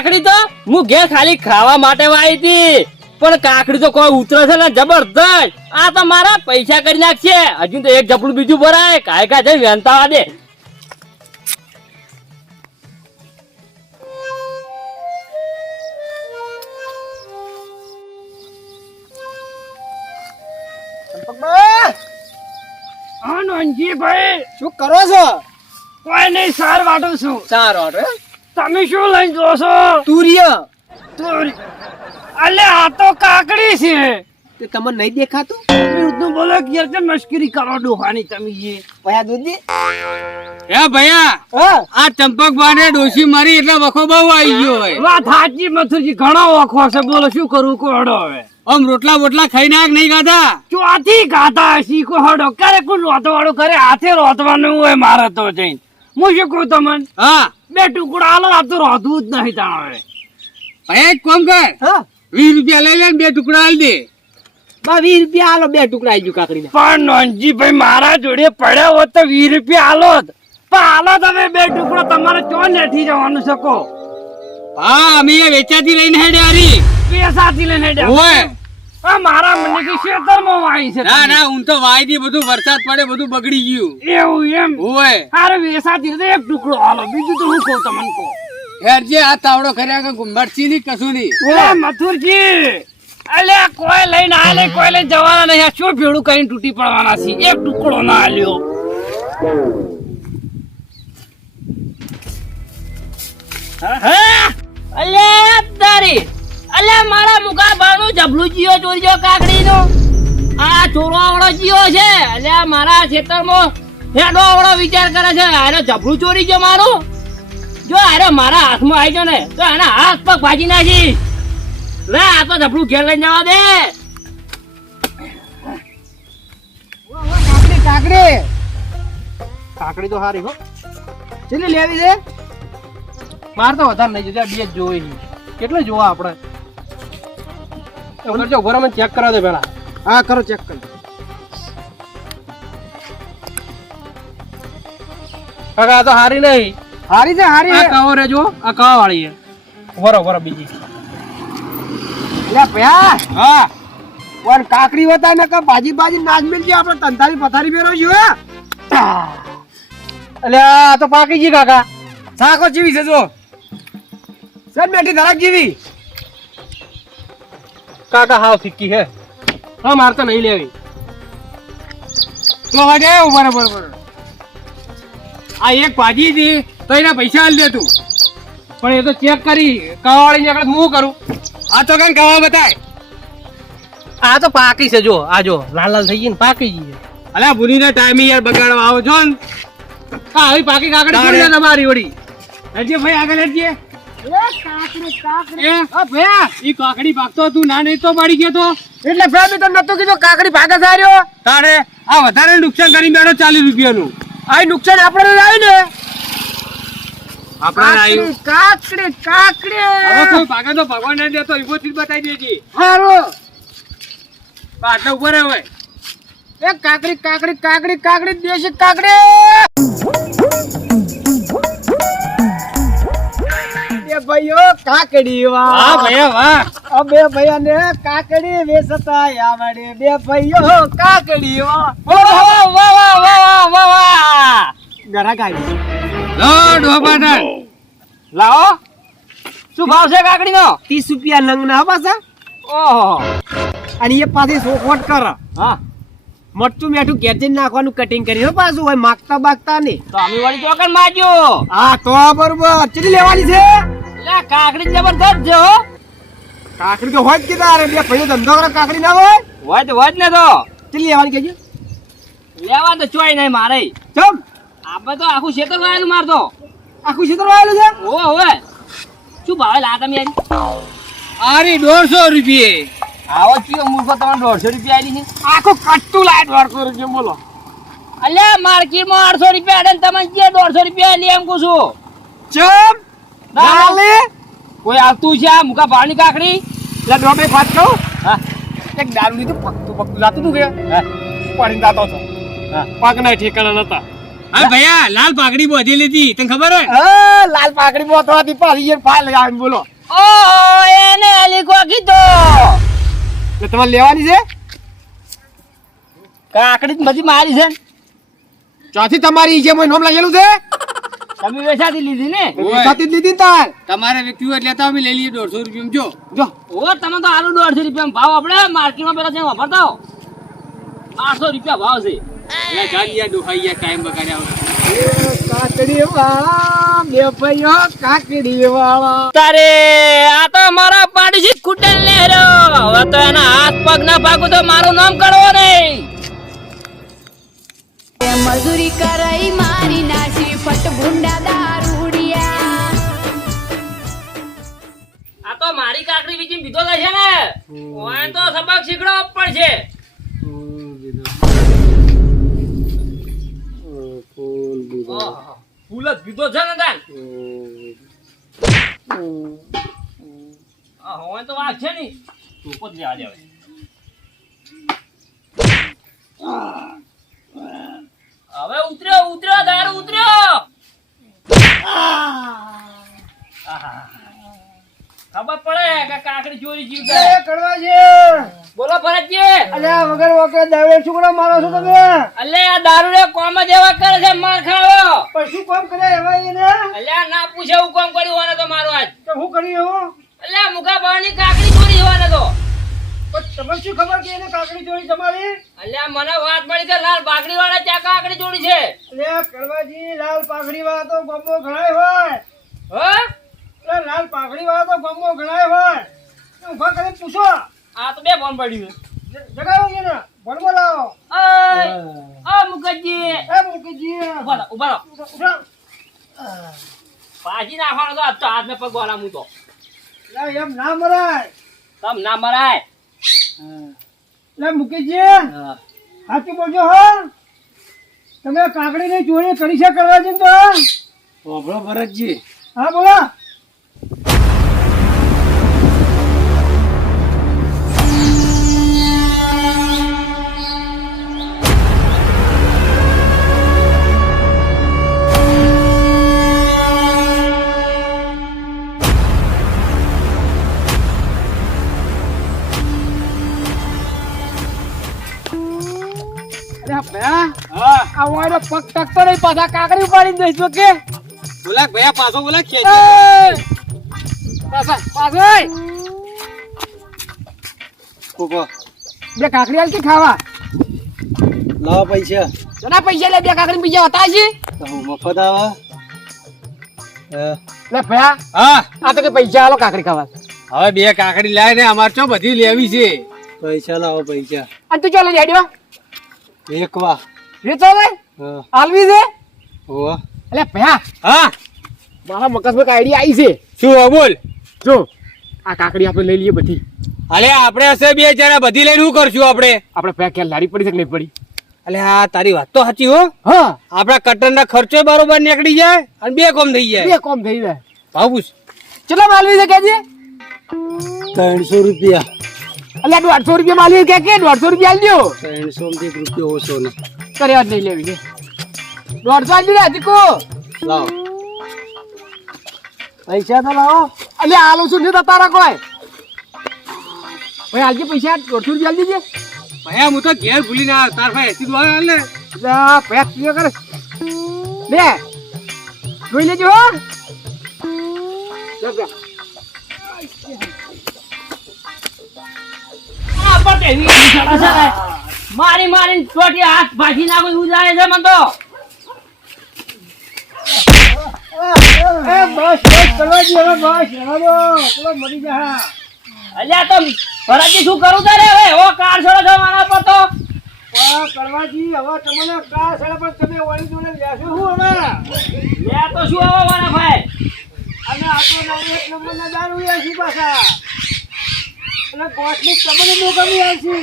કાકડી તો હું ઘેર ખાલી ખાવા માટે વાવી હતી. પણ કાકડી તો કોઈ ઉતરે છે ને જબરદસ્ત. આ તો મારા પૈસા કરી નાખશે. હજુ તો એક જપડું બીજું ભરાય. કાય કા જઈ વેનતા દે. ભાઈ શું કરો છો? કોઈ નહીં સાર વાટું છું. સારો તમે શું લઈને જો છો? તુર્ય. તુરી અલે આ તો કાકડી છે. તે તમને નહીં દેખાતું? વિરુદ્ધનું બોલો કે યાર મશ્કરી કરો ડોહાની તમે જે? ભયા દૂધી? હે ભયા આ ચંપક બાને ડોશી મારી એટલે વખો બહુ આવી ગયો હોય. વાત સાચી મથુરજી ઘણો વખો છે. બોલો શું કરું કોડો હવે? આમ રોટલા બોટલા ખાઈ નાખ નહીં ખાધા ચોથી ગાતા હસી કોહડો ક્યારે કોઈ રોતવાળો કરે હાથે રોતવાનું હોય મારે તો જઈને. હું શું કહું તમને? હા. બે ટુકડા આલો આ તો રોધવું જ નહીં તાણ ભાઈ એક કામ કર. હા? વીસ રૂપિયા લઈ લે બે ટુકડા આલી દે. બા વીસ રૂપિયા આલો બે ટુકડા આવી ગયું કાકડી પણ નોનજીભાઈ મારા જોડે પડ્યા હોત તો વીસ રૂપિયા આલો જ. પણ હાલો તમે બે ટુકડા તમારે ચો નેઠી જવાનું શકો હા અમે એ વેચાતી લઈને હેડ્યા પેસાથી લઈને હેડ્યા. આ મારા મને કે ખેતરમાં વાઈ છે ના ના હું તો વાય દી બધું વરસાદ પડે બધું બગડી ગયું. એવું એમ? હોય. અરે વેસાથી તો એક ટુકડો હાલો બીજું તો હું કહું તમને કહું. હેરજે આ તાવડો કર્યા કે મરચી ની કશું ની ઓલે મથુરજી અલે કોઈ લઈને આલે કોઈ લઈને જવાના નહીં. આ શું ભેળું કરીને તૂટી પડવાના છે? એક ટુકડો ના આલ્યો. અલે તારી અલે મારા મુકા ભાણું જબલું જીઓ ચોરી જો કાકડી નો આ ચોરવાવાળો જીઓ છે. અલે મારા ખેતરમાં હેડો વાળો વિચાર કરે છે. આને જબલું ચોરી ગયો મારું. જો આરે મારા હાથમાં આવી ગયો ને તો એના હાથ પગ ભાજી નાખી. લે આ તો જબલું ઘેર લઈને જવા દે. કાકડી કાકડી. કાકડી તો સારી હો. ચેલી લેવી છે? માર તો વધારે નહીં જોતા બે જ જોઈ કેટલે જોવા આપણે? કરજો ઘરે મને ચેક કરાવ દે પેલા હા કરો ચેક કરો. કાકા તો હારી નહીં. હારી છે હારી આ કાવો રે જો આ કાવા વાળી છે. વરો વરો બીજી. લે ભયા હા. વર કાકડી હોતા ને કે ભાજી ભાજી નાચ મિલજી આપણે તંતારી પથારી ફેરવ જો એટલે આ તો પાકી જી કાકા. સાકો જીવી છે જો સર બેઠી ધરાક જીવી. કાકા હાવ ફિક્કી હે. હા માર તો નહીં લેવી. તો વાડે બરાબર બરાબર આ એક ભાજી હતી તો એના પૈસા આલી દે તું. પણ એ તો ચેક કરી કવાવાળી આગળ હું કરું? આ તો કઈ કવા બતાય. આ તો પાકી છે જો આ જો લાલ લાલ થઈ ગઈ ને પાકી ગઈ અલ્યા ભૂલીને ટાઈમે યાર બગાડવા આવો છો ને. હા હવે પાકી કાકડી તમારી વળી? હજી ભાઈ આગળ હેડજે એ આ ભયા ઈ કાકડી ભાગતો તું. ના નહીં તો પડી ગયો તો. એટલે ફેમી તો નતો કીધું કાકડી ભાગે સાર્યો તારે આ વધારે નુકસાન કરી બેઠો ચાલીસ રૂપિયાનું. આ નુકસાન આપણે આવ્યું ને આપણે આવ્યું. કાકડી કાકડી. હવે કોઈ ભાગે તો ભગવાન ના દેતો ઈવો થી બતાવી દેજી. હારો. આટલે ઉપર હવે. એ કાકડી કાકડી કાકડી કાકડી દેશી કાકડી. ભાઈઓ કાકડી વાહ. ભૈયા વાહ. અબે ભાઈઓ ને કાકડી વેસતા આવડે. બે ભાઈઓ કાકડી વાહ. વાહ વાહ વાહ વાહ વાહ વાહ ગરા કાઢી લો ડોબાટન લાવો. શું ભાવ છે કાકડી નો ત્રીસ રૂપિયા નંગ ના પાછા ઓહો. અને એ પાછી સોકોટ કર. હા. મરચું મેઠું ઘેરથી નાખવાનું કટિંગ કરી. હો પાછું હોય માગતા બાગતા નહીં. તો અમે વાળી ચોકન માજ્યો હા તો બરોબર. ચલી લેવાની છે. લે કાકડી જબરદસ્ત છે હો કાકડી તો હોય જ કે તારે બે ભાઈઓ ધંધો કરે કાકડી ના હોય. હોય તો હોય જ ને તો. ચલી લેવાની કેજો લેવા તો ચોય નહીં મારે. ચમ. આપણે તો આખું ખેતર વાયેલું મારતો. આખું ક્ષેત્ર વાયેલું છે? ઓ હવે શું ભાવે લા તમે યાર આરી દોઢસો રૂપિયે. આવો ચિયો મૂર્ખો તમને દોઢસો રૂપિયા આલી છે. આખું કટ્ટું લાઈટ વાળતો રૂપિયા બોલો. અલ્યા માર્કેટમાં આઠસો રૂપિયા અને તમે જે દોઢસો રૂપિયા લે એમ કહું છું? ચમ. ના. કોઈ આવતું છે આ? મુકા ભાવની કાકડી? લે ડ્રોપ એક વાત કહું. હા. એક દારૂ લીધું પકતું પકતું જાતું તું કે? હા. પડીને જાતો હતો. હા. પગ ના ઠેકાણા નતા. હા ભૈયા લાલ પાઘડી બોધી લીધી. તને ખબર હોય? હા, લાલ પાકડી બોતવાથી પાછી એ ફાલ આવીને બોલો. ઓહો એને અલીકો કીધો. એટલે તમારે લેવાની છે? કાકડી મજી બધી મારી છે ચોથી તમારી જે મને નામ લાગેલું છે? તમે વેચાતી લીધી ને? વેચાતી જ લીધી તાર. તમારે વ્યક્તિઓ એટલે તો અમે લઈ લઈએ દોઢસો રૂપિયા જો. જો. ઓ તમે તો આલુ દોઢસો રૂપિયા ભાવ આપણે માર્કેટમાં પેલા છે વાપરતા હો આઠસો રૂપિયા ભાવ છે. એટલે ચાલ યાર ટાઈમ બગાડ્યા તારે આ તો મારા કુટલ હવે તો એના હાથ પગ ના ભાગું તો મારું નામ કરવો નહીં. મજૂરી કરાઈ, મારી નાસી ફટ ભૂંડા દારૂડિયા. આ તો મારી કાકડી બીજી બીજો છે ને. ઓય તો સબક શીખડો પડશે. છે ફૂલ જ બીજો છે ને તાન હોય તો વાત છે ની. તું પોત લેવા દે હવે. હવે ઉતર્યો ઉતર્યો દારૂ ઉતર્યો. ખબર પડે કે કાકડી ચોરી જીવ એ કરવા છે બોલો ભરતજી. અલ્યા વગર વગર દાવે છોકરા મારો છો તમે? અલ્યા આ દારૂ રે કોમ જ એવા કરે છે માર ખાવો. પણ શું કોમ કરે એવા એને? અલ્યા ના પૂછે હું કોમ કર્યું હોને તો મારો આજ. તો હું કરી એવું? અલ્યા મુખા બાવાની કાકડી ચોરી હોને તો. પણ શું ખબર કે એને કાકડી જોડી તમારી અલ્યા મને વાત મળી કે લાલ પાઘડી વાળા ત્યાં કાકડી જોડી છે? અલ્યા કરવાજી લાલ પાઘડી વાળા તો ગમો ઘણાય હોય. હો? લાલ પાઘડી વાળા તો ગમો ઘણાય હોય. ઊભા કરીને પૂછો. આ તો બે ફોન પડ્યું જગાવો છે ને ભણવા લાવો. ઓય ઓ મુખજી એ મૂકીજી ઊભા રહો ઊભા રહો. પાછી નાખવાનો તો આજ તો હાથ ને પગ વાળા હું તો એમ ના મરાય. તમ ના મરાય. અલ્યા મુકેશજી. સાચું બોલજો હો. તમે કાકડીની ચોરી કરી છે કરવા છે તો ભરતજી. હા બોલો. આ પગ ટકતો નહીં પાછા કાકડી તો કે ભૈયા પાછો બોલા ખેંચ. એય! પાછા પાછા કોકો બે કાકડી આલતી ખાવા? લાવો પૈસા. જના પૈસા લે બે કાકડી પૈસા હતા છે મફત આવે. લે ભયા હા? આ તો કે પૈસા આલો કાકડી ખાવા. હવે બે કાકડી લાય ને અમારે ચો બધી લેવી છે. પૈસા લાવો પૈસા. અને તું ચાલે હેડ્યો? એક વા વેચો ભાઈ આલવી છે? ઓ એટલે ભયા હા. મારા મગજમાં આઈડિયા આવી છે. શું બોલ. જો આ કાકડી આપણે લઈ લઈએ બધી. અલે આપણે હશે બે જણા બધી લઈને શું કરશું આપણે? આપણે ભયા કે લારી પડી છે કે નહીં પડી? અલે આ તારી વાત તો સાચી હો. હા. આપણા કટરના ખર્ચો બરોબર નીકળી જાય અને બે કોમ થઈ જાય. બે કોમ થઈ જાય. ભાવ પૂછ. કેટલા માલવી છે કેજે ત્રણસો રૂપિયા. એટલે દોઢસો રૂપિયા માલી કે કે? દોઢસો રૂપિયા આલજો ત્રણસો થી રૂપિયો ઓછો ને. કર્યા નહીં લેવી છે દોઢસો આલજો ને હજી કો. લાવો. પૈસા તો લાવો. એટલે આલો શું છે તારા કોઈ? ભાઈ આલજે પૈસા. દોઢસો રૂપિયા આલી દેજે. ભાઈ હું તો ઘેર ભૂલી ના. તાર ભાઈ એસી દોડા હાલ ને એટલે આ ભયા તું કરે. બે જોઈ લેજો હો. જા, ને. મારી મારીને ચોટી હાથ ભાજી નાખો એવું જાય છે મને તો. બસ બસ કરવા દે હવે બસ રહેવા દો મરી જા. અલ્યા તો ભરતજી શું કરું તારે હવે? ઓ કાર છોડો છો મારા પર તો. કરવાજી હવે તમને કાર સાડા પણ તમે ઓળી જોડે લેશો શું હવે? લે તો શું હવે મારા ભાઈ? અને આ તો નવ એક નંબરના દારૂ છે પાછા. અને ગોઠની તમને બહુ ગમી આવશે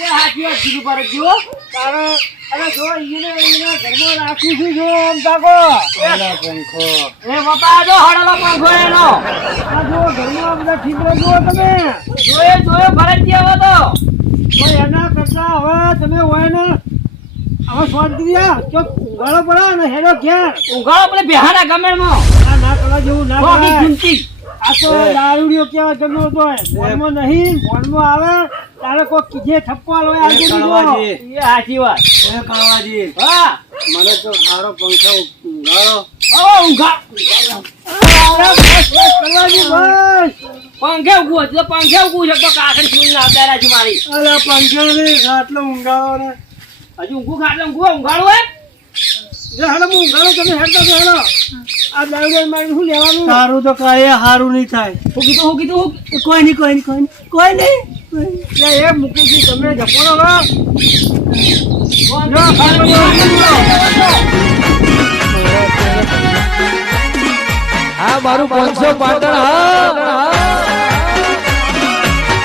એ હાથી વાત કીધું પર જો કારણ અરે જો એને એને ઘરમાં રાખું છું જો આમ તાકો. પંખો. એ બાપા જો હળેલો પંખો એનો. આ જો ઘરમાં બધા ઠીકરા જો તમે. જોયે જોયે ભરતજી હવે તો. તો એના કરતા હવે તમે હોય ને હવે શાંતિ રહ્યા. ચોક ઊંઘાડો પડે ને હેડો ઘેર. ઉઘાડો પેલે બેહાડા ગમેણમાં આ ના કરવા જેવું ના આ તો દારૂડિયો કેવા ગમ્યો હતો મોનમાં નહીં ફોનમાં આવે તારે કોઈ કીધે થપ્પા લોય આવજો દીધો. એ સાચી વાત. એ કાળવાજી, હા. મને તો સારો પંખો ઊંઘાડો. ઓ બસ. પંખે હતું તો પંખે ઉગવું છે તો કાકડી સુઈ ના અત્યારે છે મારી. અરે પંખે ખાટલો ને. હજુ ઊંઘું ખાટલે ઊંઘું ઊંઘાડું હે? જે હાલો હું ઊંઘાડો, તમે હેડતા હેડો. આ દારૂડિયા મારીને શું લેવાનું? તારું તો કાંઈ હારું નહીં થાય. હું કીધું હું કીધું કોઈ નહીં કોઈ નહીં કોઈ નહીં કોઈ નહીં. એ મૂકીજી તમે જપોનો હા. મારું પાંચસો પાટણ હા.